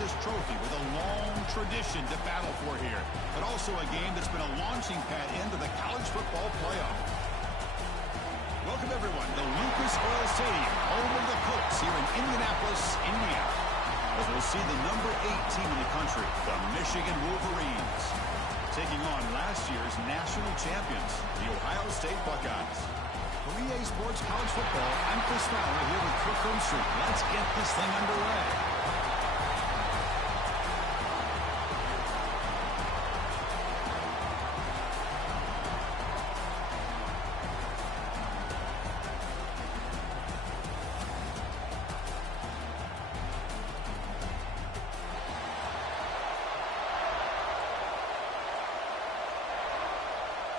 prestigious trophy with a long tradition to battle for here, but also a game that's been a launching pad into the college football playoff. Welcome, everyone, to Lucas Oil Stadium, home of the Colts here in Indianapolis, Indiana, as we'll see the number 8 team in the country, the Michigan Wolverines, taking on last year's national champions, the Ohio State Buckeyes. For EA Sports College Football, I'm Chris Fowler here with Kirk Herbstreit. Let's get this thing underway.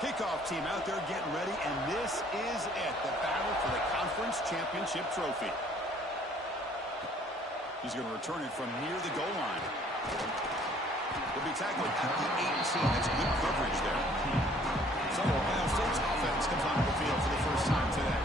Kickoff team out there getting ready, and this is it, the battle for the conference championship trophy. He's going to return it from near the goal line. He'll be tackled at the 18. That's good coverage there. So Ohio State's offense comes onto the field for the first time today.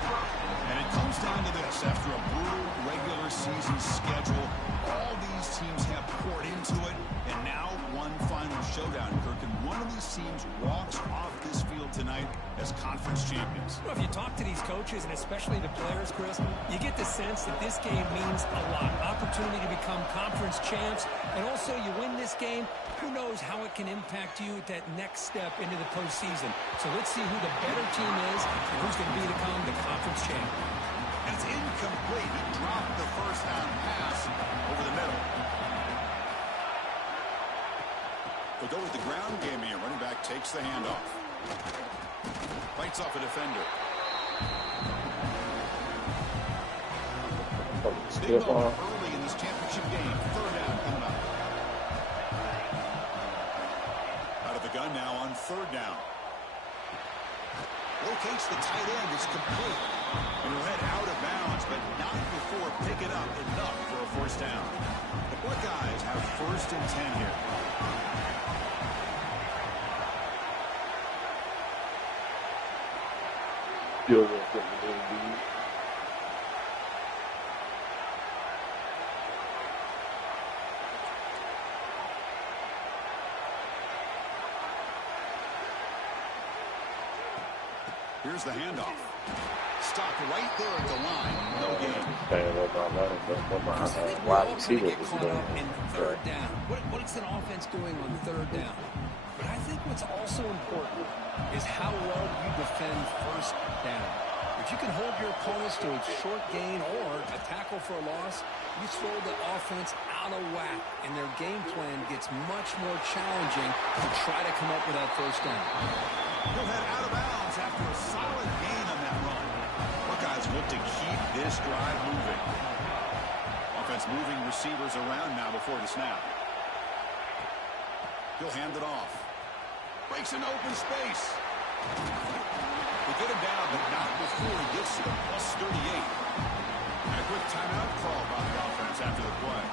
And it comes down to this. After a brutal regular season schedule, all these teams have poured into it, and now one final showdown, Kirk, and one of these teams walks off this field tonight as conference champions. Well, if you talk to these coaches, and especially the players, Chris, you get the sense that this game means a lot. Opportunity to become conference champs, and also you win this game, who knows how it can impact you at that next step into the postseason. So let's see who the better team is and who's going to become the conference champ. And it's incomplete. He dropped the first down pass over the middle. They'll go with the ground game here. Running back takes the handoff. Fights off a defender. Big moment early in this championship game. Third down coming up. Out of the gun now on third down. Locates the tight end. It's complete. And he'll head out of bounds, but not before picking up enough for a first down. The Buckeyes have first and 10 here. Here's the handoff. Stopped right there at the line. No gain. Wide receiver get caught up in third down. What's an offense doing on third down? But I think what's also important is how well you defend first down. If you can hold your opponents to a short gain or a tackle for a loss, you throw the offense out of whack, and their game plan gets much more challenging to try to come up with that first down. He'll head out of bounds after a solid gain on that run. Buckeyes look to keep this drive moving. Offense moving receivers around now before the snap. He'll hand it off. Breaks an open space. They get him down, but not before he gets to the +38. And a quick timeout call by the offense after the play.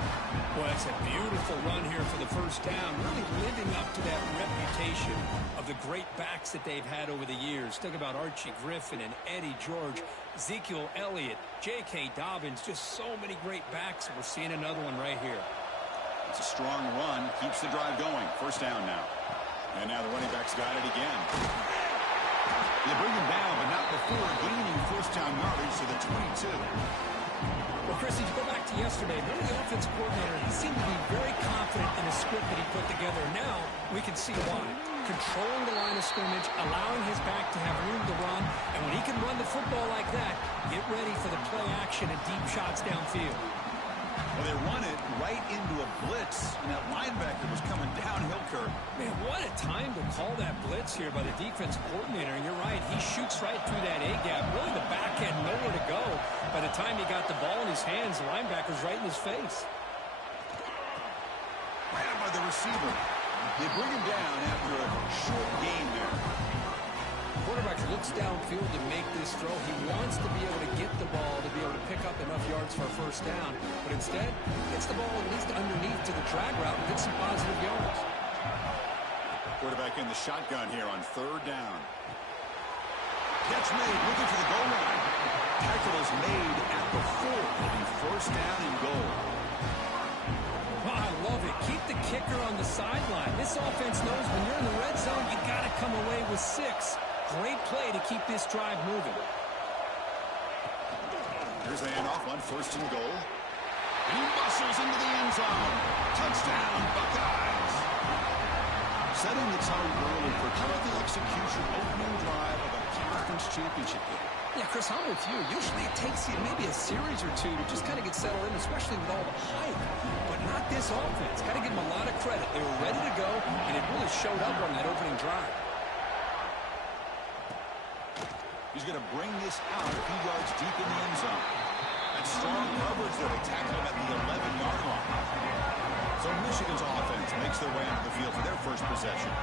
Well, it's a beautiful run here for the first down, really living up to that reputation of the great backs that they've had over the years. Think about Archie Griffin and Eddie George, Ezekiel Elliott, J.K. Dobbins, just so many great backs. We're seeing another one right here. It's a strong run, keeps the drive going. First down now. And now the running back's got it again. They bring him down, but not before gaining first down yardage to the 22. Well, Chris, if you go back to yesterday, really the offensive coordinator, he seemed to be very confident in the script that he put together. Now we can see why. Controlling the line of scrimmage, allowing his back to have room to run, and when he can run the football like that, get ready for the play action and deep shots downfield. Well, they run it right into a blitz, and that linebacker was coming downhill, Kirk. Man, what a time to call that blitz here by the defensive coordinator. And you're right, he shoots right through that A-gap. Really, the back had nowhere to go. By the time he got the ball in his hands, the linebacker's right in his face. Ran by the receiver. They bring him down after a short gain there. Quarterback looks downfield to make this throw. He wants to be able to get the ball to be able to pick up enough yards for a first down. But instead, gets the ball at least underneath to the drag route and gets some positive yards. Quarterback in the shotgun here on third down. Catch made, looking for the goal line. Tackle is made at the 4. It'll be first down and goal. Well, I love on the sideline. This offense knows when you're in the red zone, you got to come away with 6. Great play to keep this drive moving. Here's the handoff on 1st and goal. He muscles into the end zone. Touchdown, Buckeyes. Setting the tone early for kind of the execution opening drive of a conference championship game. Yeah, Chris, I'm with you. Usually it takes you maybe a series or 2 to just kind of get settled in, especially with all the hype. But not this offense. Got to give them a lot of credit. They were ready to go, and it really showed up on that opening drive. He's going to bring this out a few yards deep in the end zone. That's strong coverage there to tackle him at the 11-yard line. So Michigan's offense makes their way onto the field for their first possession.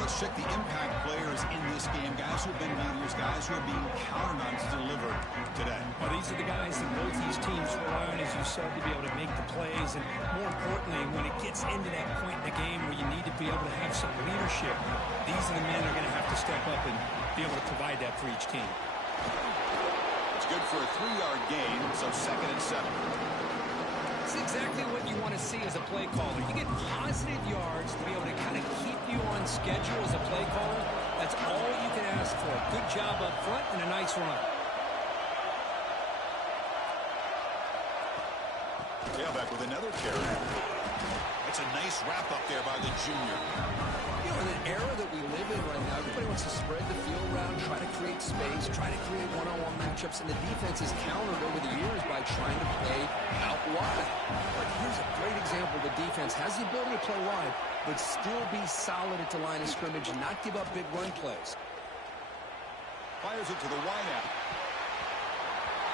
Let's check the impact players in this game. Guys who have been leaders, guys who are being counted on to deliver today. Well, these are the guys that both these teams rely on, as you said, to be able to make the plays. And more importantly, when it gets into that point in the game where you need to be able to have some leadership, these are the men that are going to have to step up and be able to provide that for each team. It's good for a 3-yard gain, so 2nd and 7. It's exactly what you want to see as a play caller. You get positive yards to be able to kind of keep you on schedule as a play caller. That's all you can ask for. Good job up front and a nice run. Tailback with another carry. It's a nice wrap up there by the junior. You know, in an era that we live in right now, everybody wants to spread the field around, try to create space, try to create one-on-one matchups, and the defense is countered over the years by trying to play out wide. But here's a great example. The defense has the ability to play wide, but still be solid at the line of scrimmage and not give up big run plays. Fires it to the wideout.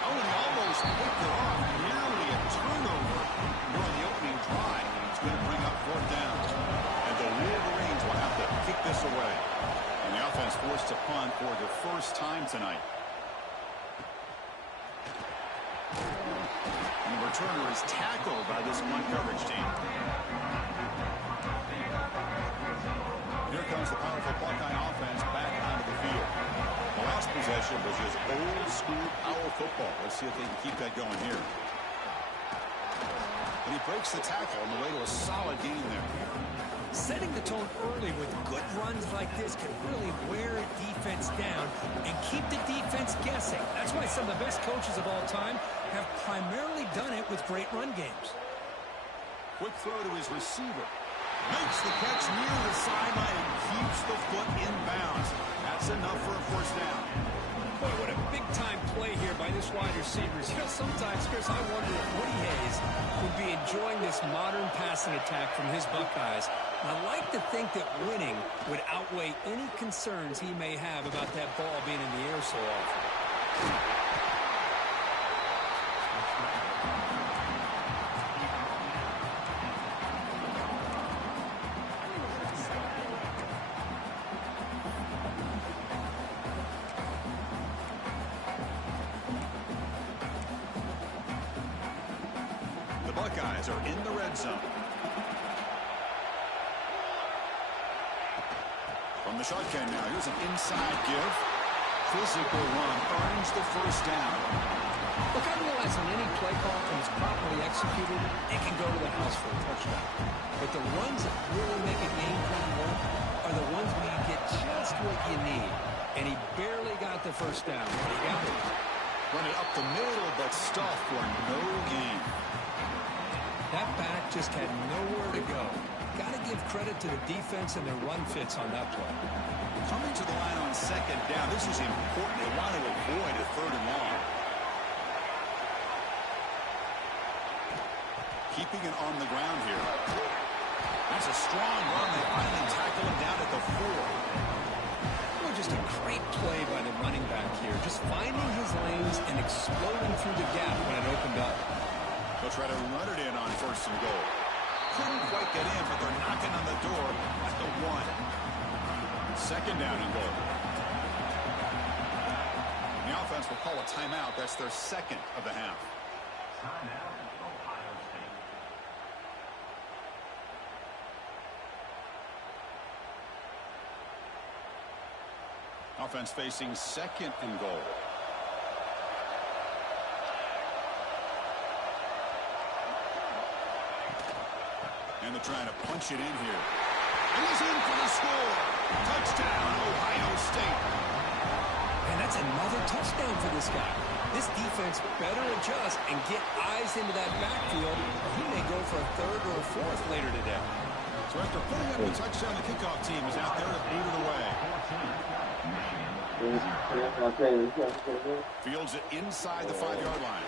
Oh, and he almost picked it off. Nearly a turnover during the opening drive. It's going to bring up 4th down. And the Wolverines will have to kick this away. And the offense forced to punt for the first time tonight. And the returner is tackled by this punt coverage team. Here comes the powerful Buckeye offense back onto the field. The last possession was just old-school power football. Let's see if they can keep that going here. And he breaks the tackle on the way to a solid gain there. Setting the tone early with good runs like this can really wear a defense down and keep the defense guessing. That's why some of the best coaches of all time have primarily done it with great run games. Quick throw to his receiver. Makes the catch near the sideline and keeps the foot in bounds. That's enough for a 1st down. Boy, what a big-time play here by this wide receiver. You know, sometimes, Chris, I wonder if Woody Hayes would be enjoying this modern passing attack from his Buckeyes. And I like to think that winning would outweigh any concerns he may have about that ball being in the air so often. Buckeyes are in the red zone. From the shotgun now, here's an inside give. Physical run earns the 1st down. Look, I realize on any play call, when it's properly executed, it can go to the house for a touchdown. But the runs that really make a game plan work are the ones where you get just what you need. And he barely got the 1st down, but he got it. Running up the middle, but stuffed for no gain. That back just had nowhere to go. Got to give credit to the defense and their run fits on that play. Coming to the line on 2nd down, this is important. They want to avoid a 3rd and long. Keeping it on the ground here. That's a strong run. They finally tackle him down at the 4. Well, just a great play by the running back here. Just finding his lanes and exploding through the gap when it opened up. They'll try to run it in on 1st and goal. Couldn't quite get in, but they're knocking on the door at the 1. 2nd down and goal. The offense will call a timeout. That's their 2nd of the half. Timeout, Ohio State. Offense facing 2nd and goal. And they're trying to punch it in here. And he's in for the score. Touchdown, Ohio State. And that's another touchdown for this guy. This defense better adjust and get eyes into that backfield, or he may go for a third or a fourth later today. So after putting up a touchdown, the kickoff team is out there to boot it away. Fields it inside the 5-yard line.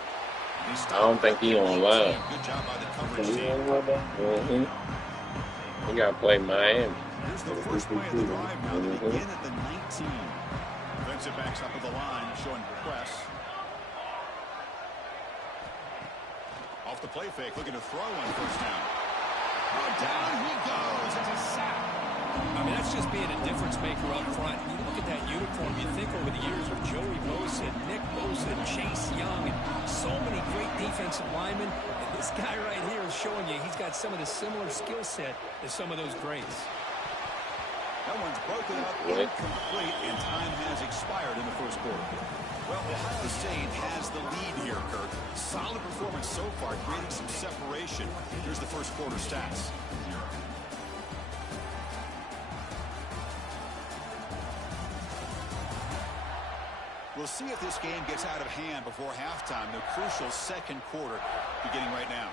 I don't think he online. Good job by the coverage team. He got to play Miami. Here's the first play of the drive now. They begin at the 19. Defensive backs up at the line, showing press. Off the play fake, looking to throw on first down. Oh, down he goes. It's a sack. I mean, that's just being a difference maker up front. You look at that uniform, you think over the years with Joey Bosa, Nick Bosa, Chase Young, and so many great defensive linemen. And this guy right here is showing you he's got some of the similar skill set as some of those greats. That one's broken up, incomplete, and time has expired in the first quarter. Well, Ohio State has the lead here, Kirk. Solid performance so far, creating some separation. Here's the first quarter stats. We'll see if this game gets out of hand before halftime. The crucial second quarter beginning right now.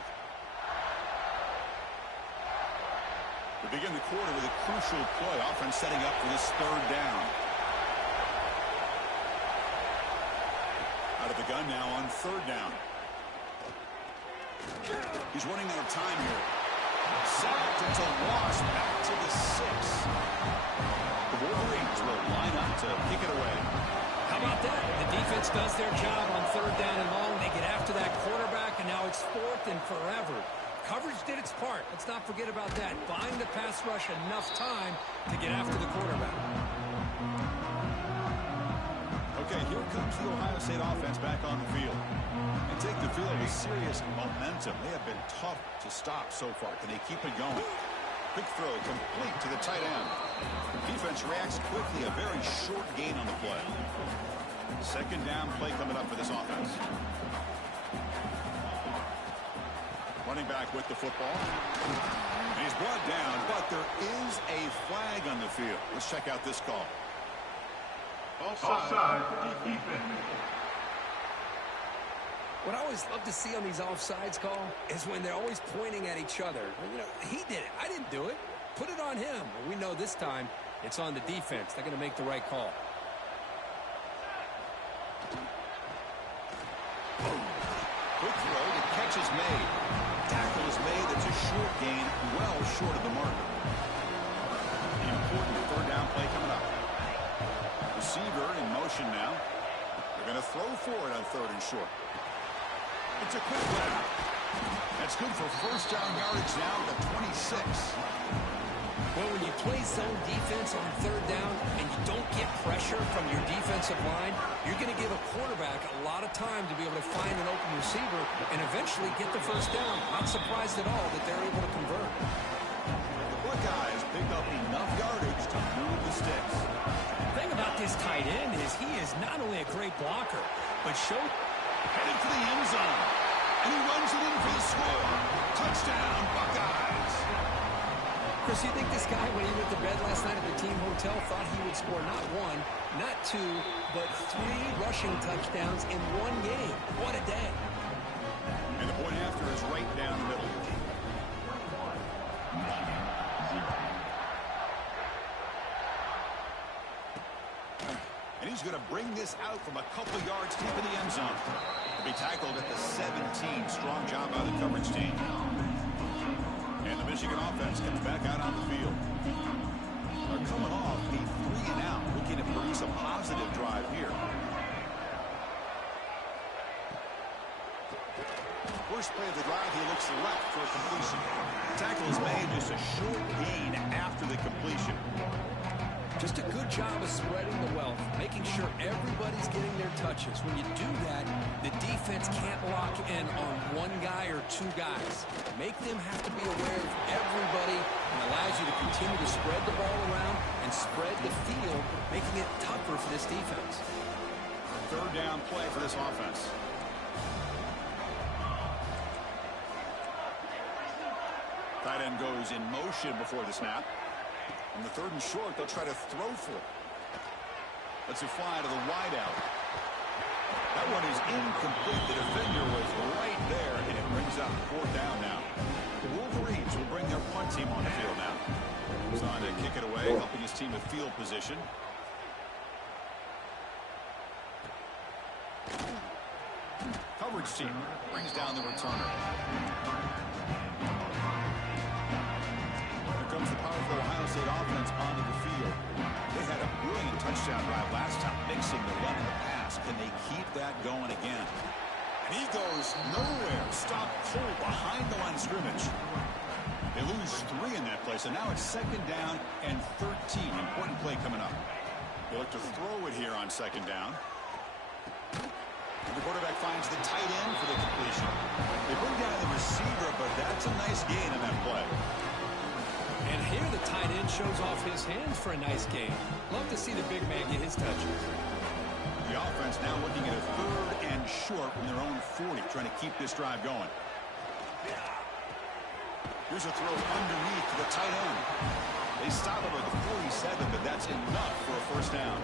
We begin the quarter with a crucial play. Offense setting up for this third down. Out of the gun now on third down. He's running out of time here. Sacked. It's a loss. Back to the 6. The Wolverines will line up to kick it away. How about that? The defense does their job on third down and long. They get after that quarterback, and now it's fourth and forever. Coverage did its part. Let's not forget about that. Buying the pass rush enough time to get after the quarterback. Okay, here comes the Ohio State offense back on the field. They take the field with serious momentum. They have been tough to stop so far. Can they keep it going? Quick throw complete to the tight end. Defense reacts quickly. A very short gain on the play. Second down play coming up for this offense. Running back with the football. And he's brought down, but there is a flag on the field. Let's check out this call. Offside, defense. What I always love to see on these offsides call is when they're always pointing at each other. You know, he did it. I didn't do it. Put it on him. Well, we know this time it's on the defense. They're going to make the right call. Quick throw. The catch is made. Tackle is made. It's a short gain, well short of the marker. An important third down play coming up. Receiver in motion now. They're going to throw for it on third and short. It's a quick grab. That's good for first down yardage now at the 26. Well, when you play zone defense on third down and you don't get pressure from your defensive line, you're going to give a quarterback a lot of time to be able to find an open receiver and eventually get the first down. Not surprised at all that they're able to convert. The Buckeyes pick up enough yardage to move the sticks. The thing about this tight end is he is not only a great blocker, but headed for the end zone. And he runs it in for the score. Touchdown, Buckeyes. Chris, you think this guy, when he went to bed last night at the team hotel, thought he would score not one, not two, but 3 rushing touchdowns in one game? What a day. And the point after is right down the middle. And he's going to bring this out from a couple yards deep in the end zone. To be tackled at the 17. Strong job by the coverage team. And the Michigan offense comes back out on the field. They're coming off a 3-and-out, looking to produce a positive drive here. First play of the drive, he looks left for a completion. Tackle is made, just a short gain after the completion. Just a good job of spreading the wealth, making sure everybody's getting their touches. When you do that, the defense can't lock in on one guy or two guys. Make them have to be aware of everybody and allows you to continue to spread the ball around and spread the field, making it tougher for this defense. Third down play for this offense. Tight end goes in motion before the snap. On the 3rd and short, they'll try to throw for it. Let's it fly to the wideout. That one is incomplete. The defender was right there, and it brings up 4th down now. The Wolverines will bring their punt team on the field now. He's on to kick it away, helping his team with field position. Coverage team brings down the returner. Here comes the powerful Ohio State offense onto the field. They had a brilliant touchdown drive last time, mixing the run and the pass. Can they keep that going again? And he goes nowhere. Stopped cold behind the line of scrimmage. They lose 3 in that play, so now it's 2nd down and 13. Important play coming up. They look to throw it here on 2nd down. The quarterback finds the tight end for the completion. They bring down the receiver, but that's a nice gain in that play. And here the tight end shows off his hands for a nice gain. Love to see the big man get his touches. The offense now looking at a 3rd and short from their own 40, trying to keep this drive going. Here's a throw underneath to the tight end. They stop him at the 47, but that's enough for a 1st down.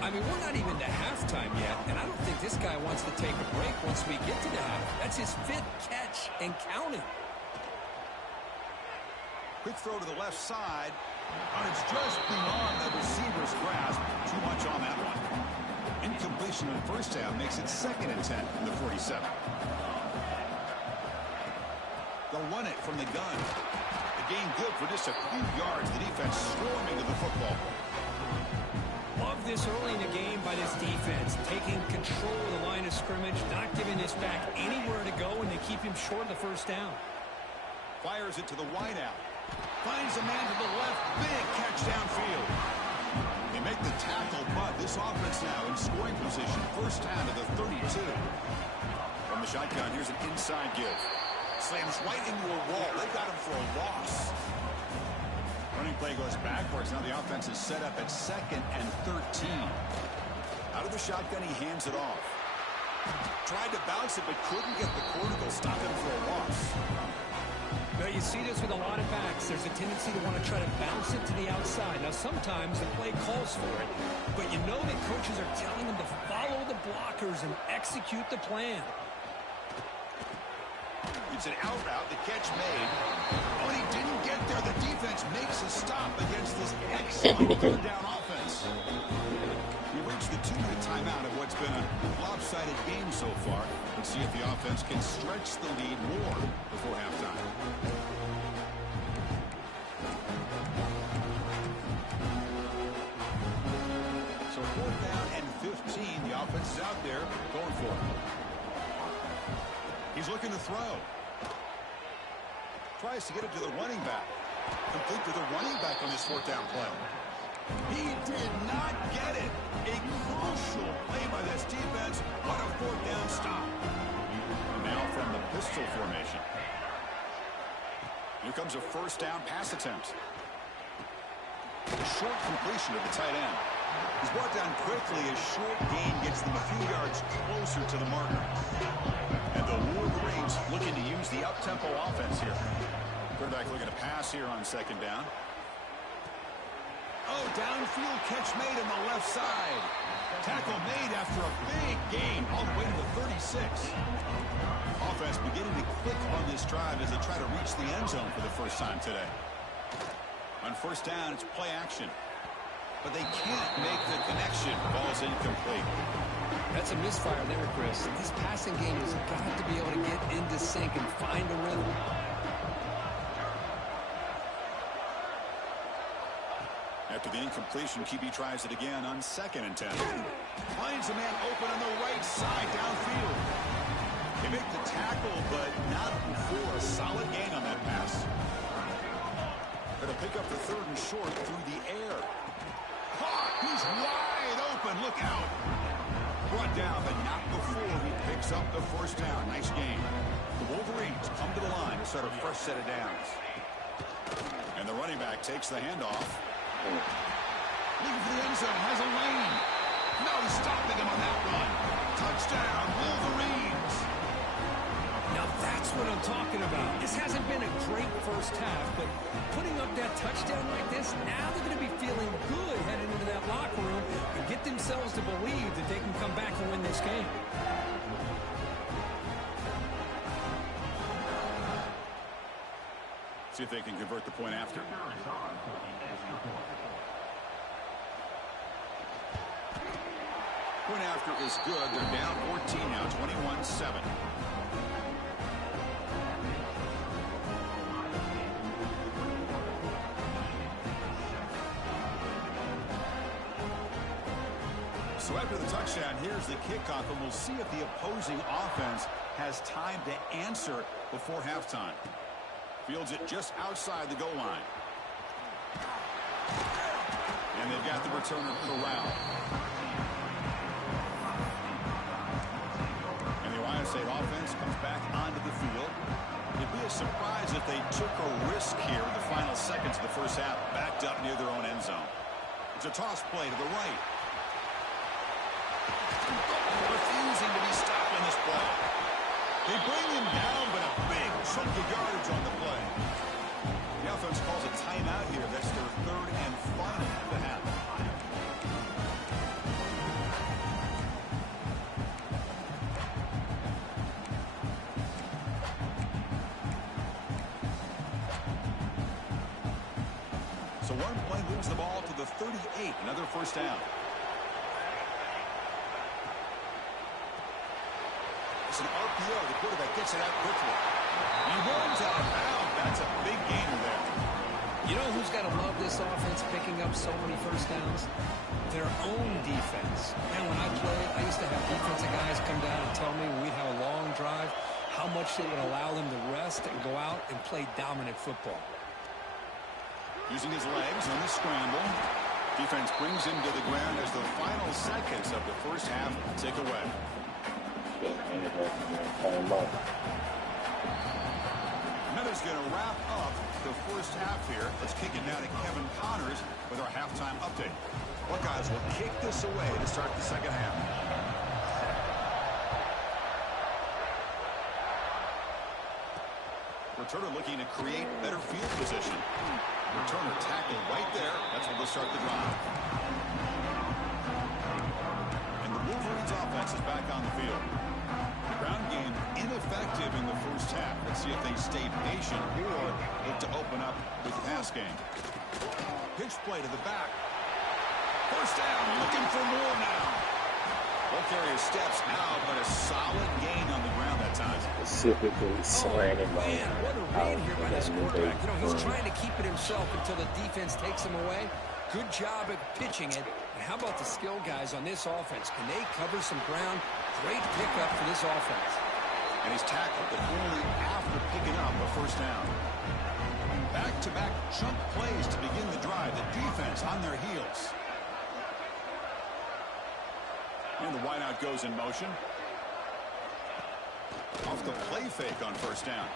I mean, we're not even to halftime yet, and I don't think this guy wants to take a break once we get to the half. That's his 5th catch and counting. Quick throw to the left side, and it's just beyond the receiver's grasp. Too much on that one. Incompletion in 1st down makes it 2nd and 10 from the 47. They'll run it from the gun. The gain good for just a few yards. The defense swarming to the football. Love this early in the game by this defense, taking control of the line of scrimmage, not giving this back anywhere to go, and they keep him short of the 1st down. Fires it to the wideout. Finds a man to the left. Big catch downfield. They make the tackle, but this offense now in scoring position. 1st down to the 32. From the shotgun, here's an inside give. Slams right into a wall. They've got him for a loss. Running play goes backwards. Now the offense is set up at 2nd and 13. Out of the shotgun, he hands it off. Tried to bounce it, but couldn't get the cortical. Stop him for a loss. Well, you see this with a lot of backs. There's a tendency to want to try to bounce it to the outside. Now, sometimes the play calls for it, but you know that coaches are telling them to follow the blockers and execute the plan. It's an out route. The catch made. Oh, and he didn't get there. The defense makes a stop against this excellent 3rd down offense. We reached the 2-minute timeout of what's been a lopsided game so far. Let's see if the offense can stretch the lead more before halftime. So 4th down and 15. The offense is out there going for it. He's looking to throw. Tries to get it to the running back. Complete to the running back on this 4th down play. He did not get it. A crucial play by this defense. What a 4th down stop. And now from the pistol formation. Here comes a 1st down pass attempt. A short completion of the tight end. He's brought down quickly. A short gain gets them a few yards closer to the marker. And the Wolverines looking to use the up-tempo offense here. Quarterback looking to pass here on 2nd down. Oh, downfield catch made on the left side. Tackle made after a big gain all the way to the 36. Offense beginning to click on this drive as they try to reach the end zone for the 1st time today. On 1st down, it's play action. But they can't make the connection. Ball's incomplete. That's a misfire there, Chris. This passing game has got to be able to get into sync and find a rhythm. After the incompletion, QB tries it again on 2nd and 10. Finds a man open on the right side downfield. They make the tackle, but not before a solid gain on that pass. Going to pick up the 3rd and short through the air. Caught! He's wide open. Look out. Brought down, but not before he picks up the 1st down. Nice game. The Wolverines come to the line to start a fresh set of downs. And the running back takes the handoff. Looking for the end zone. Has a lane. No stopping him on that run. Touchdown, Wolverines. Now that's what I'm talking about. This hasn't been a great first half, but putting up that touchdown like this, now they're going to be feeling good heading into that locker room and get themselves to believe that they can come back and win this game. See if they can convert the point after. Point after is good. They're down 14 now, 21-7. So after the touchdown, here's the kickoff, and we'll see if the opposing offense has time to answer before halftime. Fields it just outside the goal line. And they've got the returner corralled. And the Ohio State offense comes back onto the field. It'd be a surprise if they took a risk here in the final seconds of the first half, backed up near their own end zone. It's a toss play to the right. Refusing to be stopped on this play. They bring him down, but a big chunk of yardage on the play. The offense calls a timeout here. That's their third and final of the half. So one play moves the ball to the 38. Another first down. It's an RPO. The quarterback gets it out quickly. He runs out of bounds. That's a big gainer there. You know who's got to love this offense picking up so many first downs? Their own defense. And when I played, I used to have defensive guys come down and tell me we'd have a long drive, how much they would allow them to rest and go out and play dominant football. Using his legs on the scramble. Defense brings him to the ground as the final seconds of the first half tick away. And that is going to wrap up the first half here. Let's kick it now to Kevin Connors with our halftime update. Buckeyes will kick this away to start the second half. Returner looking to create better field position. Returner tackled right there. That's where they'll start the drive. And the Wolverines offense is back on the field. The ground game ineffective in the first half. Let's see if they stay patient or look to open up with the pass game. Pitch play to the back. First down, looking for more now. Ball carrier steps out, but a solid gain on the ground that time. Specifically slanted what a read here by this quarterback. You know, he's trying to keep it himself until the defense takes him away. Good job at pitching it. And how about the skill guys on this offense? Can they cover some ground? Great pickup for this offense. And he's tackled the corner after picking up a first down. Back-to-back chunk plays to begin the drive. The defense on their heels. And the wideout goes in motion. Off the play fake on first down.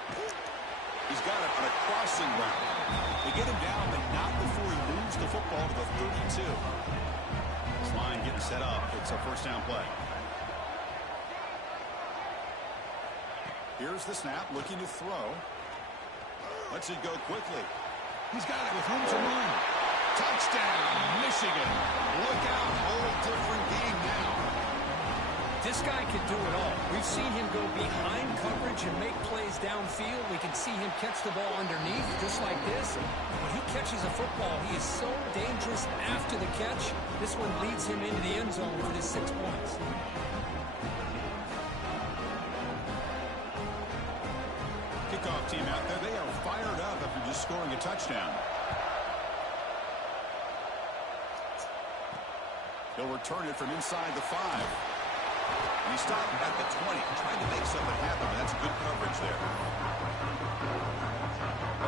He's got it on a crossing route. They get him down, but not before he moves the football to the 32. This line getting set up. It's a first down play. Here's the snap, looking to throw. Lets it go quickly. He's got it with room to run. Touchdown, Michigan. Look out, whole different game now. This guy can do it all. We've seen him go behind coverage and make plays downfield. We can see him catch the ball underneath just like this. When he catches a football, he is so dangerous after the catch. This one leads him into the end zone for his 6 points. Kickoff team out there. They are fired up after just scoring a touchdown. He'll return it from inside the 5. And he stopped at the 20, trying to make something happen. That's good coverage there.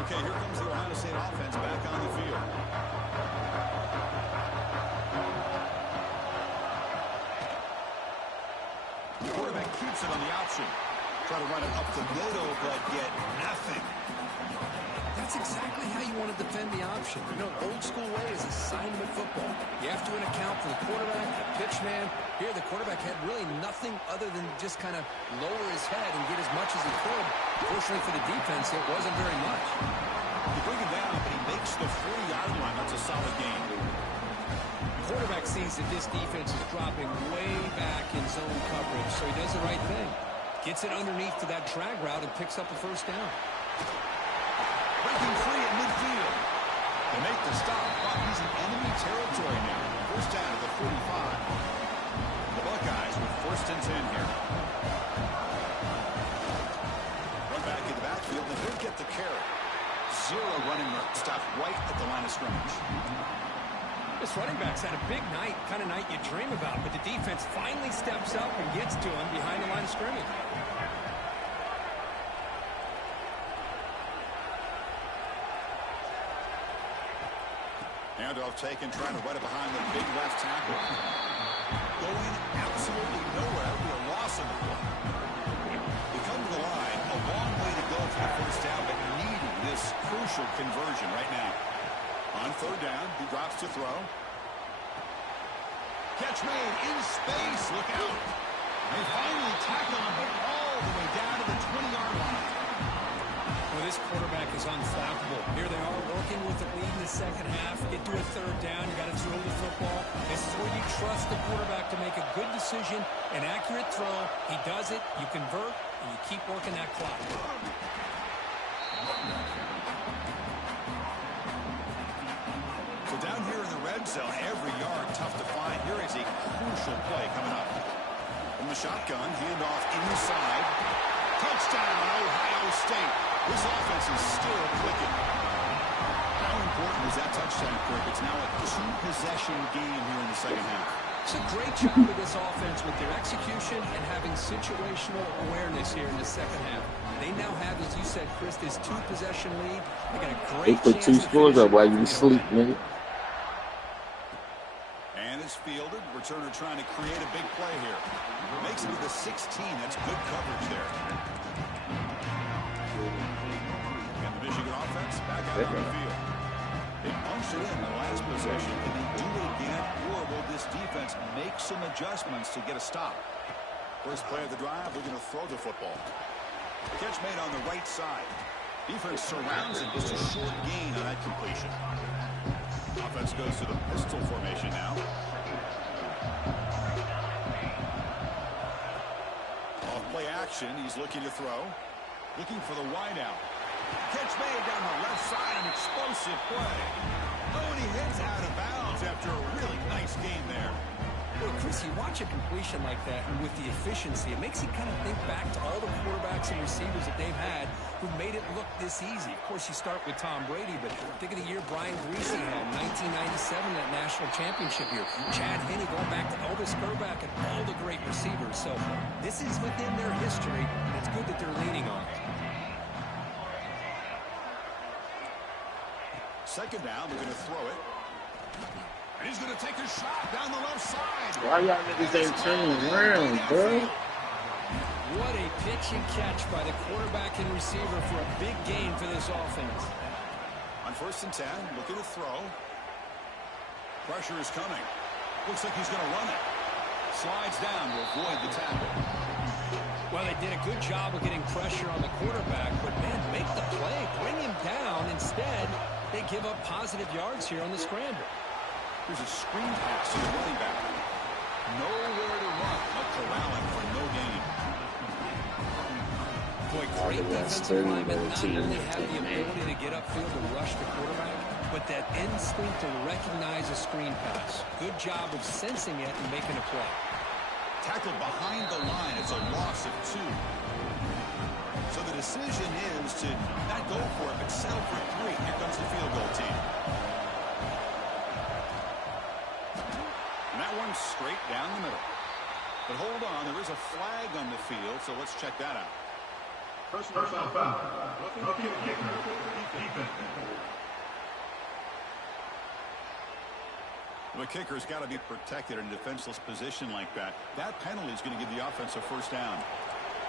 Okay, here comes the Ohio State offense back on the field. The quarterback keeps it on the option. Try to run it up the middle, but get nothing. That's exactly how you want to defend the option. You know, old school way is assignment football. You have to account for the quarterback, the pitch man. Here, the quarterback had really nothing other than just kind of lower his head and get as much as he could. Fortunately for the defense, it wasn't very much. You bring him down, but he makes the 40-yard line. That's a solid gain. Quarterback sees that this defense is dropping way back in zone coverage, so he does the right thing. Gets it underneath to that drag route and picks up a first down. Breaking free at midfield. They make the stop, but he's in enemy territory now. First down at the 45. The Buckeyes with first and 10 here. Run back in the backfield, and he'll get the carry. Zero running stop right at the line of scrimmage. This running back's had a big night, kind of night you dream about, but the defense finally steps up and gets to him behind the line of scrimmage. Handoff taken, trying to run it behind the big left tackle. Going absolutely nowhere. It'll be a loss on the play. They come to the line, a long way to go for the first down, but needing this crucial conversion right now. On third down, he drops to throw. Catch made in space. Look out. They finally tackle him all the way down to the 20-yard line. Well, this quarterback is unflappable. Here they are working with the lead in the second half. Get to a third down. You got to throw the football. This is where you trust the quarterback to make a good decision, an accurate throw. He does it. You convert, and you keep working that clock. So down here in the red zone, every yard tough to find. Here is a crucial play coming up. From the shotgun, handoff inside. Touchdown, Ohio State. This offense is still clicking. How important is that touchdown, Kirk? It's now a two-possession game here in the second half. It's a great job of this offense with their execution and having situational awareness here in the second half. They now have, as you said, Chris, this two-possession lead. They got a great They put two scores up while you sleep, nigga. And it's fielded. Returner trying to create a big play here. Makes it to the 16. That's good coverage there. And the Michigan offense back out on the field. They punched it in the last possession. Can they do it again, or will this defense make some adjustments to get a stop? First play of the drive, they're going to throw the football. Catch made on the right side. Defense surrounds him. Just a short gain on that completion. Offense goes to the pistol formation now. Off play action. He's looking to throw. Looking for the wideout. Catch made down the left side. An explosive play. Oh, and he heads out of bounds after a really nice game there. Well, Chris, you watch a completion like that, and with the efficiency, it makes you kind of think back to all the quarterbacks and receivers that they've had who made it look this easy. Of course, you start with Tom Brady, but think of the year Brian Griese had, 1997, that national championship year. Chad Henne going back to Elvis Grbac and all the great receivers. So this is within their history, and it's good that they're leaning on it. Second down, they're going to throw it. And he's going to take a shot down the left side. Why y'all niggas ain't turning around, bro? What a pitch and catch by the quarterback and receiver for a big gain for this offense. On first and 10, looking to throw. Pressure is coming. Looks like he's going to run it. Slides down to avoid the tackle. Well, they did a good job of getting pressure on the quarterback, but, man, make the play. Bring him down. Instead, they give up positive yards here on the scramble. Here's a screen pass to the running back. Nowhere to run, but corralling for no gain. Boy, great defensive linemen not only have the ability to get upfield and rush the quarterback, but that instinct to recognize a screen pass. Good job of sensing it and making a play. Tackled behind the line. It's a loss of 2. So the decision is to not go for it, but settle for 3. Here comes the field goal team. And that one's straight down the middle. But hold on, there is a flag on the field, so let's check that out. Personal foul. Looking kicker. Defense. The kicker's got to be protected in a defenseless position like that. That penalty is going to give the offense a first down.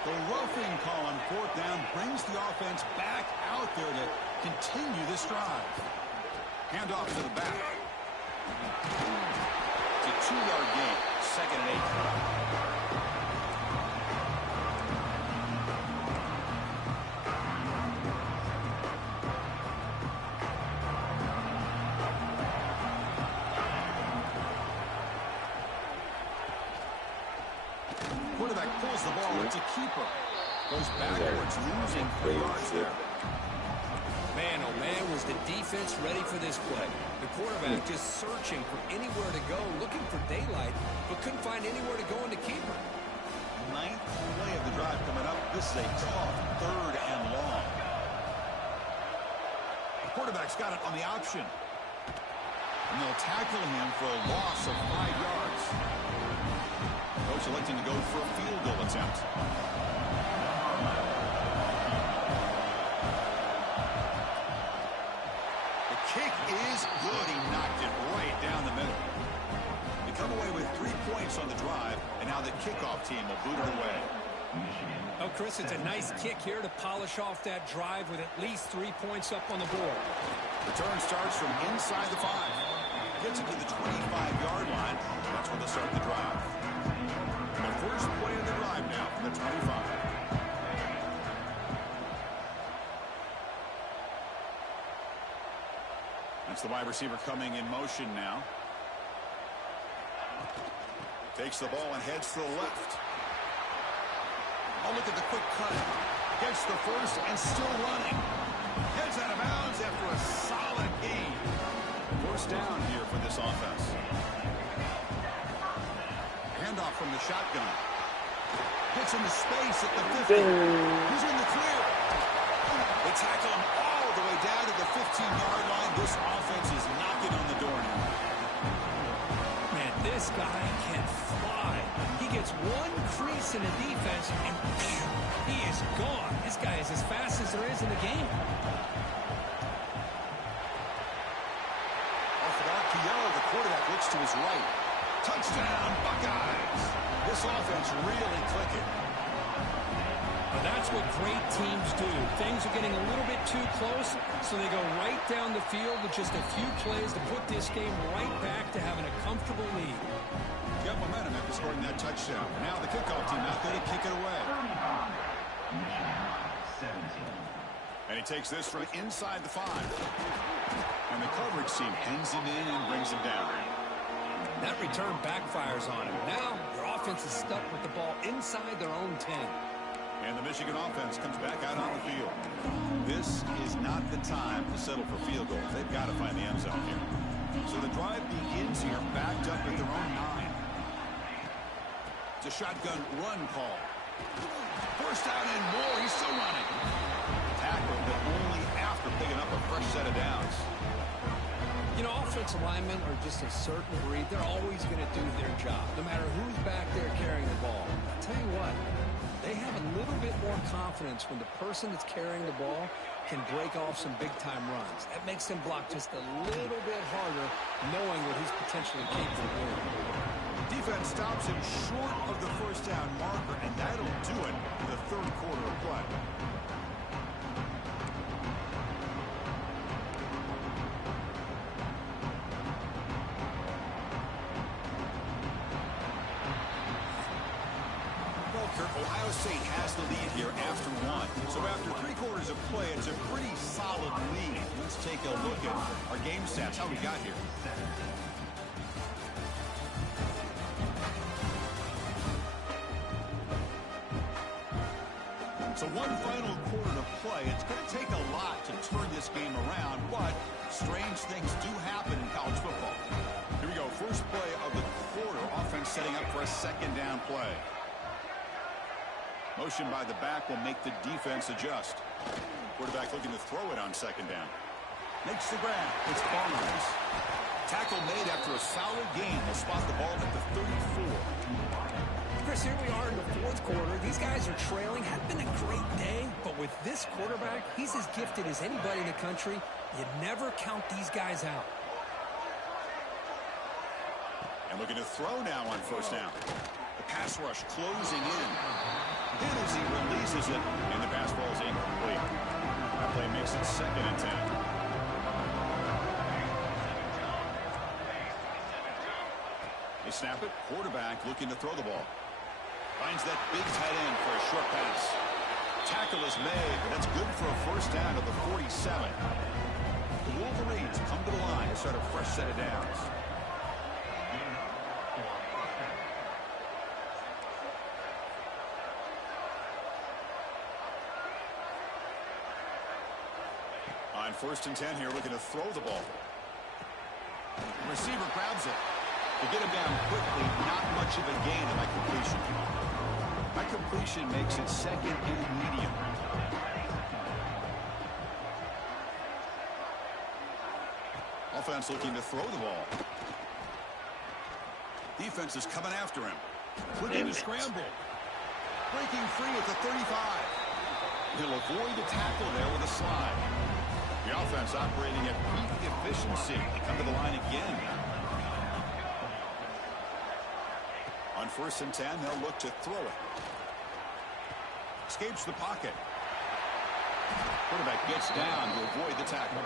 The roughing call on fourth down brings the offense back out there to continue this drive. Handoff to the back. It's a 2-yard gain. Second and 8. quarterback pulls the ball. It's a keeper. Goes backwards, losing 3 yards there. Man, oh man, was the defense ready for this play. The quarterback just searching for anywhere to go, looking for daylight, but couldn't find anywhere to go in the keeper. 9th play of the drive coming up. This is a tough 3rd and long. The quarterback's got it on the option. And they'll tackle him for a loss of 5 yards. Coach electing to go for a field goal attempt. Kick is good. He knocked it right down the middle. They come away with 3 points on the drive, and now the kickoff team will boot it away. Oh, Chris, it's a nice kick here to polish off that drive with at least 3 points up on the board. Return starts from inside the 5. Gets it to the 25-yard line. That's when they'll start the drive. The first play of the drive now from the 25. That's the wide receiver coming in motion now. Takes the ball and heads to the left. Oh, look at the quick cut. Gets the first and still running. Heads out of bounds after a solid gain. First down here for this offense. Handoff from the shotgun. Gets into space at the 50. He's in the clear. They tackle him all the way down to the 15-yard line. This offense is knocking on the door now. Man, this guy can fly. He gets one crease in the defense, and he is gone. This guy is as fast as there is in the game. Off of RPO, the quarterback looks to his right. Touchdown, Buckeyes. This offense really clicking. But that's what great teams do. Things are getting a little bit too close, so they go right down the field with just a few plays to put this game right back to having a comfortable lead. Got momentum after scoring that touchdown. Now the kickoff team out there to kick it away. And he takes this from inside the 5. And the coverage team pins him in and brings him down. That return backfires on him. Now their offense is stuck with the ball inside their own 10. And the Michigan offense comes back out on the field. This is not the time to settle for field goals. They've got to find the end zone here. So the drive begins here, backed up at their own 9. It's a shotgun run call. First down and more. He's still running. Tackled, but only after picking up a fresh set of downs. You know, offensive linemen are just a certain breed. They're always going to do their job, no matter who's back there carrying the ball. I'll tell you what. They have a little bit more confidence when the person that's carrying the ball can break off some big-time runs. That makes them block just a little bit harder, knowing what he's potentially capable of doing. Defense stops him short of the first down marker, and that'll do it in the 3rd quarter of play. Ohio State has the lead here after 1. So after 3 quarters of play, it's a pretty solid lead. Let's take a look at our game stats, how we got here. So one final quarter to play. It's going to take a lot to turn this game around, but strange things do happen in college football. Here we go, first play of the quarter. Offense setting up for a 2nd down play. Motion by the back will make the defense adjust. Quarterback looking to throw it on 2nd down. Makes the grab. It's Barnes. Tackle made after a solid gain. Will spot the ball at the 34. Chris, here we are in the 4th quarter. These guys are trailing. Hadn't been a great day, but with this quarterback, he's as gifted as anybody in the country. You never count these guys out. And looking to throw now on 1st down. The pass rush closing in. Hit as he releases it, and the pass ball is incomplete. That play makes it 2nd and 10. They snap it. Quarterback looking to throw the ball. Finds that big tight end for a short pass. Tackle is made, but that's good for a 1st down at the 47. The Wolverines come to the line to start a fresh set of downs. On 1st and 10 here, looking to throw the ball. Receiver grabs it. To get him down quickly, not much of a gain on that completion. That completion makes it 2nd and medium. Offense looking to throw the ball. Defense is coming after him. Looking to scramble. Breaking free at the 35. He'll avoid the tackle there with a slide. The offense operating at peak efficiency. They come to the line again. On 1st and 10, they'll look to throw it. Escapes the pocket. Quarterback gets down to avoid the tackle.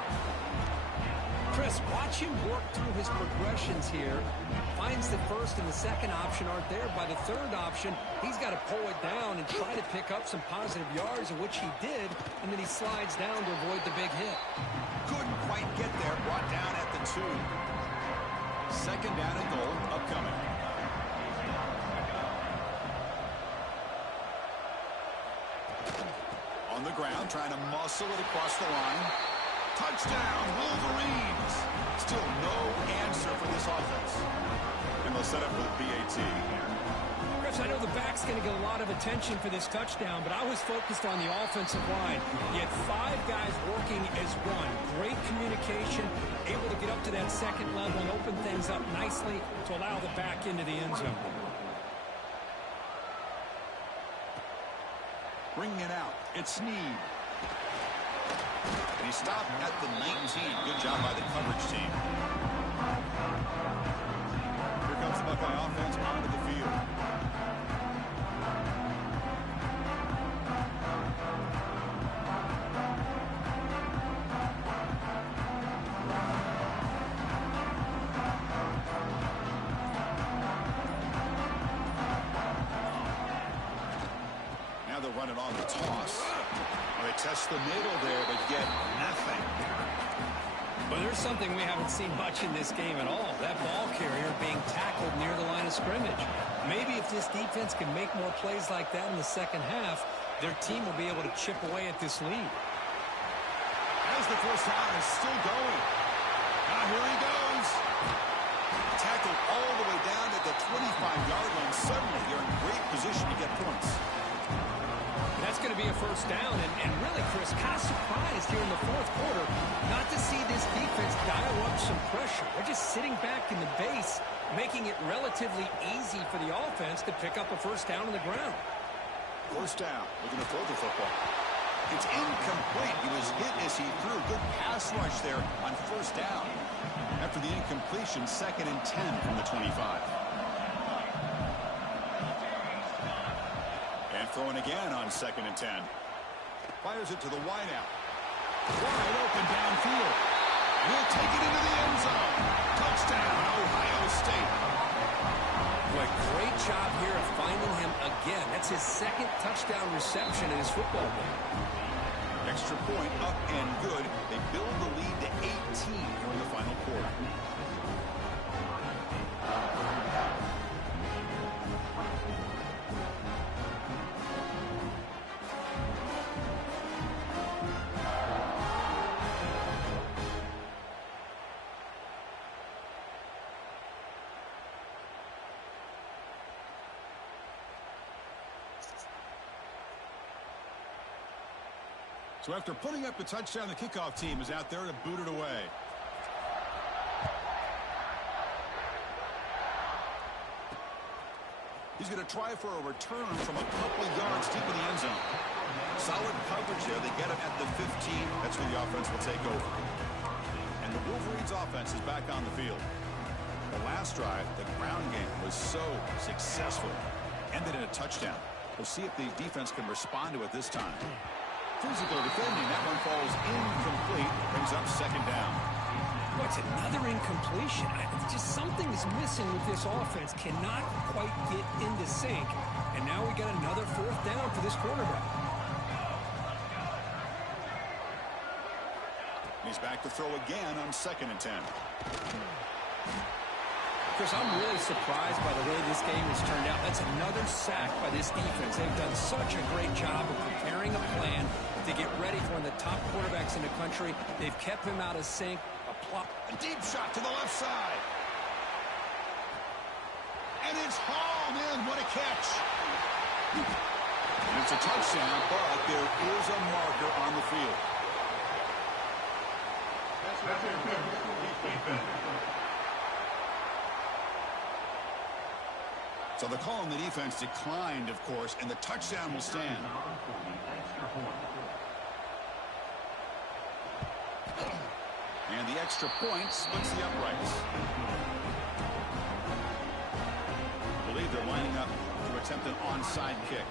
Chris, watch him work through his progressions here. Finds the 1st and the 2nd option aren't there. By the 3rd option, he's got to pull it down and try to pick up some positive yards, of which he did, and then he slides down to avoid the big hit. Couldn't quite get there. Brought down at the 2. 2nd down and goal upcoming. On the ground, trying to muscle it across the line. Touchdown, Wolverines! Still no answer for this offense. And they'll set up with BAT. Chris, I know the back's going to get a lot of attention for this touchdown, but I was focused on the offensive line. You had 5 guys working as one. Great communication, able to get up to that 2nd level and open things up nicely to allow the back into the end zone. Bringing it out, it's Snead. And he stopped at the 19. Good job by the coverage team. Here comes the Buckeye offense onto the field. Now they'll run it on the toss. They test the middle there, but get nothing. But there's something we haven't seen much in this game at all. That ball carrier being tackled near the line of scrimmage. Maybe if this defense can make more plays like that in the 2nd half, their team will be able to chip away at this lead. As the 1st down is still going. Now here he goes. Tackled all the way down at the 25-yard line. Suddenly, they're in great position to get points. That's going to be a 1st down, and really, Chris, kind of surprised here in the 4th quarter not to see this defense dial up some pressure. They're just sitting back in the base, making it relatively easy for the offense to pick up a 1st down on the ground. 1st down, looking to throw the football. It's incomplete. He was hit as he threw. Good pass rush there on 1st down. After the incompletion, 2nd and 10 from the 25. Throwing again on 2nd and 10. Fires it to the wideout. Wide open downfield. Will take it into the end zone. Touchdown, Ohio State. Boy, great job here of finding him again. That's his 2nd touchdown reception in his football game. Extra point up and good. They build the lead to 18 here in the final quarter. So after putting up the touchdown, the kickoff team is out there to boot it away. He's going to try for a return from a couple of yards deep in the end zone. Solid coverage there. They get him at the 15. That's where the offense will take over. And the Wolverines offense is back on the field. The last drive, the ground game was so successful. Ended in a touchdown. We'll see if the defense can respond to it this time. Physical defending. That one falls incomplete. Brings up 2nd down. What's another incompletion? Just something is missing with this offense. Cannot quite get into sync. And now we got another 4th down for this quarterback. He's back to throw again on 2nd and 10. Chris, I'm really surprised by the way this game has turned out. That's another sack by this defense. They've done such a great job of preparing a plan to get ready for when the top quarterback quarterbacks in the country. They've kept him out of sync. A deep shot to the left side. And it's hauled in. What a catch. And it's a touchdown, but there is a marker on the field. So the call on the defense declined, of course, and the touchdown will stand. And the extra point splits the uprights. I believe they're lining up to attempt an onside kick.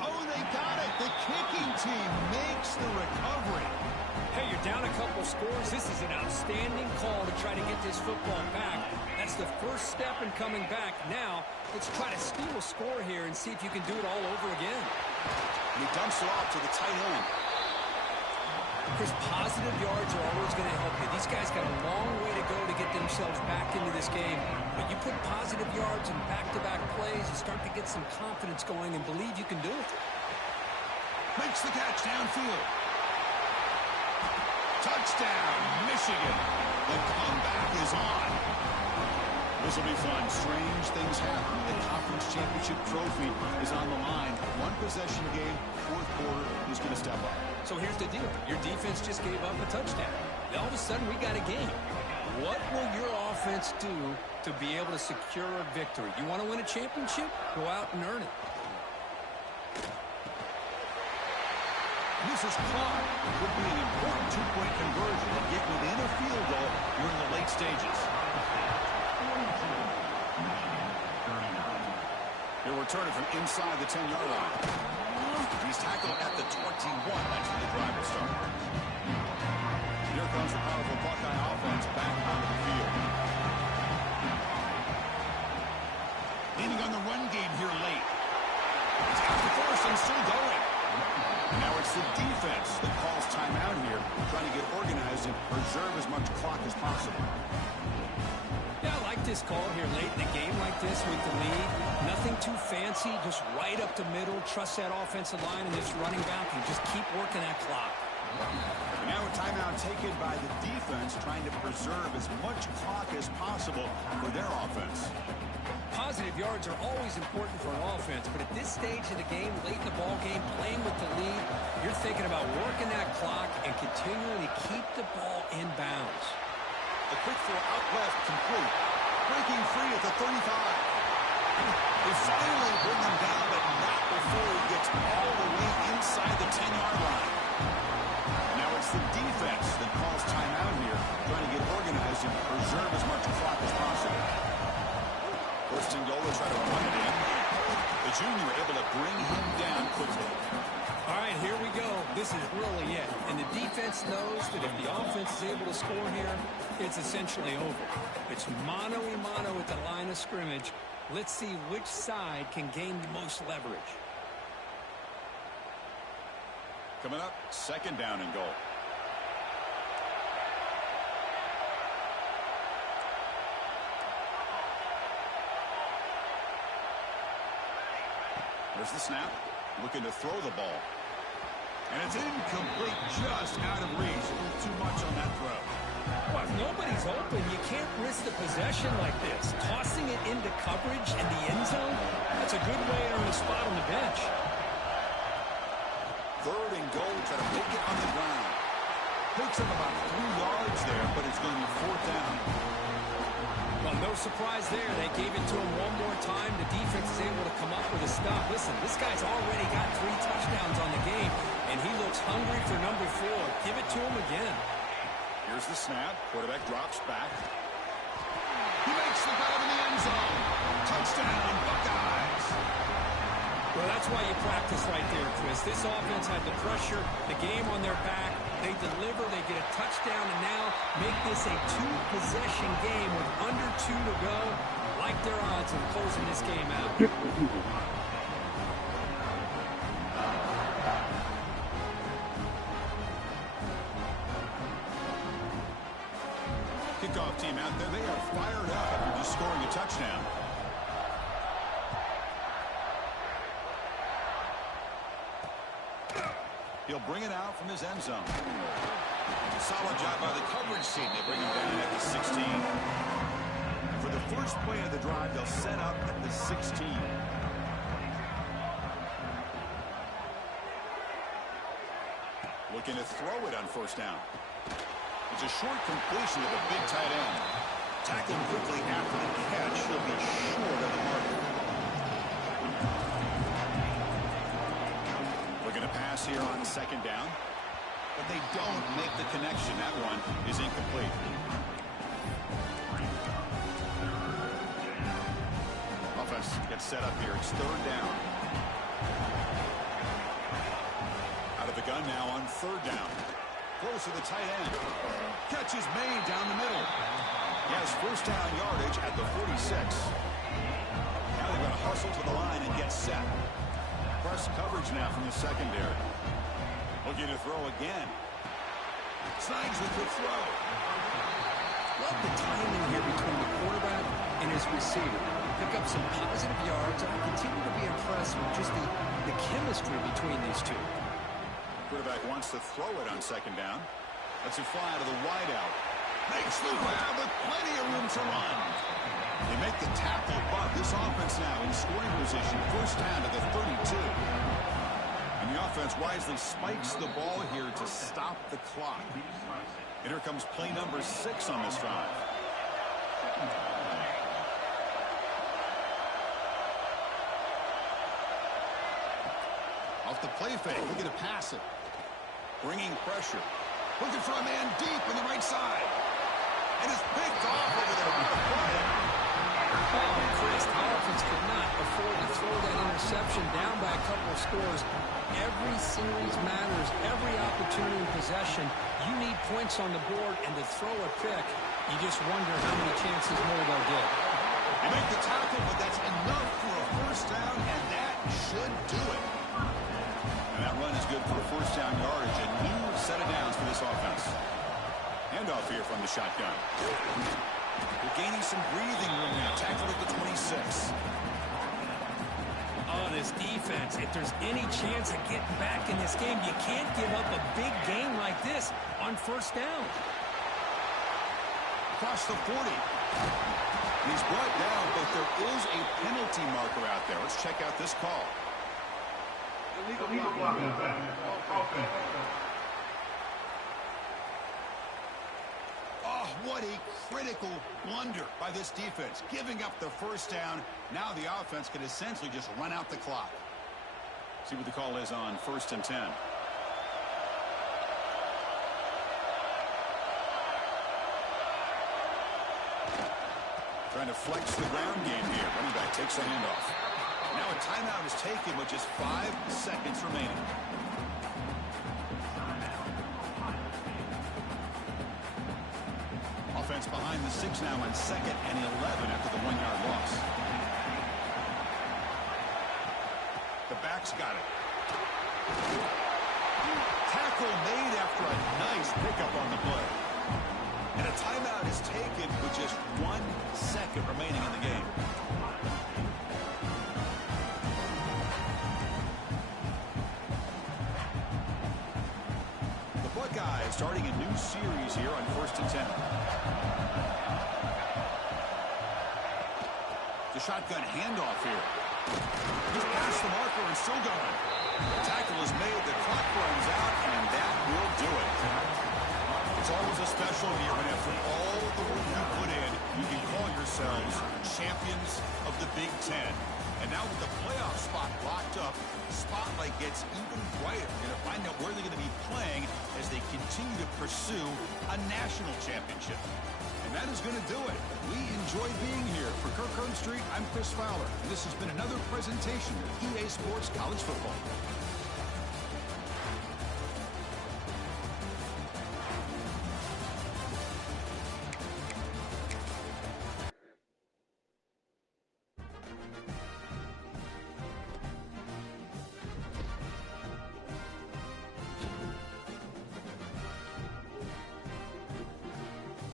Oh, they got it. The kicking team makes the recovery. Hey, you're down a couple scores. This is an outstanding call to try to get this football back. That's the first step in coming back. Now, let's try to steal a score here and see if you can do it all over again. And he dumps it off to the tight end. Chris, positive yards are always going to help you. These guys got a long way to go to get themselves back into this game. But you put positive yards in back-to-back plays, you start to get some confidence going and believe you can do it. Makes the catch downfield. Touchdown, Michigan. The comeback is on. This will be fun. Strange things happen. The conference championship trophy is on the line. One possession game, fourth quarter, who's going to step up? So here's the deal. Your defense just gave up a touchdown. All of a sudden, we got a game. What will your offense do to be able to secure a victory? You want to win a championship? Go out and earn it. This is caught. Could be an important two-point conversion and get within a field goal during the late stages. He'll return it from inside the 10-yard line. He's tackled at the 21. That's where the drive will start. Here comes the powerful Buckeye offense back onto the field. Leaning on the run game here late. He's got the first and still going. Now it's the defense that calls timeout here, trying to get organized and preserve as much clock as possible. Yeah, I like this call here late in a game like this with the lead. Nothing too fancy, just right up the middle. Trust that offensive line and this running back and just keep working that clock. And now a timeout taken by the defense, trying to preserve as much clock as possible for their offense. Positive yards are always important for an offense, but at this stage of the game, late in the ball game, playing with the lead, you're thinking about working that clock and continuing to keep the ball in bounds. A quick throw out left, complete. Breaking free at the 35. They finally bring him down, but not before he gets all the way inside the 10-yard line. Now it's the defense that calls timeout here, trying to get organized and preserve as much clock as possible. First and goal to try to run it in. The junior able to bring him down quickly. All right, here we go. This is really it. And the defense knows that if the offense is able to score here, it's essentially over. It's mano-a-mano at the line of scrimmage. Let's see which side can gain the most leverage. Coming up, second down and goal. There's the snap. Looking to throw the ball. And it's incomplete, just out of reach. A little too much on that throw. Well, if nobody's open, you can't risk the possession like this. Tossing it into coverage in the end zone, that's a good way to earn a spot on the bench. Third and goal, try to make it on the ground. Picks up about 3 yards there, but it's going to be fourth down. Well, no surprise there. They gave it to him one more time. The defense is able to come up with a stop. Listen, this guy's already got 3 touchdowns on the game, and he looks hungry for number 4. Give it to him again. Here's the snap. Quarterback drops back. He makes the grab in the end zone. Touchdown, Buckeyes. Well, that's why you practice right there, Chris. This offense had the pressure, the game on their back. They deliver, they get a touchdown, and now make this a 2-possession game with under 2 to go. Like their odds of closing this game out. Kickoff team out there, they are fired up after just scoring a touchdown. He'll He'll bring it out from his end zone. Solid job by the coverage team. They bring him down at the 16. And for the first play of the drive, they'll set up at the 16. Looking to throw it on first down. It's a short completion to the big tight end. Tackled quickly after the catch. He'll be short of the marker. Looking to pass here on second down. But they don't make the connection. That one is incomplete. Offense gets set up here. It's third down. Out of the gun now on third down. Close to the tight end. Catch is made down the middle. He has first down yardage at the 46. Now they're going to hustle to the line and get set. Press coverage now from the secondary. Looking to throw again. Snags with the throw. Love the timing here between the quarterback and his receiver. Pick up some positive yards. I continue to be impressed with just the chemistry between these two. Quarterback wants to throw it on second down. Lets it fly to the wideout. Makes the grab with plenty of room to run. They make the tackle, but this offense now in scoring position. First down to the 32. And the offense wisely spikes the ball here to stop the clock. And here comes play number 6 on this drive. Off the play fake, looking to pass it. Bringing pressure. Looking for a man deep in the right side. And it's picked off over there on the play. Chris, the offense could not afford to throw that interception down by a couple of scores. Every series matters. Every opportunity in possession. You need points on the board, and to throw a pick, you just wonder how many chances more they'll get. They make the tackle, but that's enough for a first down, and that should do it. And that run is good for first down yardage. A new set of downs for this offense. Handoff here from the shotgun. They're gaining some breathing room now. Tackled at the 26. Oh, this defense, if there's any chance of getting back in this game, you can't give up a big game like this on first down. Across the 40. He's brought down, but there is a penalty marker out there. Let's check out this call. Illegal blocking offense. Oh, what a critical blunder by this defense. Giving up the first down. Now the offense can essentially just run out the clock. See what the call is on 1st and 10. Trying to flex the ground game here. Running back takes the handoff. Now a timeout is taken with just 5 seconds remaining. Offense behind the 6 now on 2nd and 11 after the 1-yard loss. The back's got it. Tackle made after a nice pickup on the play. And a timeout is taken with just 1 second remaining in the game. The Buckeyes starting a new series here on 1st and 10. The shotgun handoff here. He's past the marker and still going. The tackle is made, the clock runs out, and that will do it. It's always a special here when after all the work you put in, you can call yourselves champions of the Big Ten. And now with the playoff spot locked up, the spotlight gets even brighter. You're going to find out where they're going to be playing as they continue to pursue a national championship. And that is going to do it. We enjoy being here. For Kirk Herbstreit, I'm Chris Fowler. And this has been another presentation of EA Sports College Football.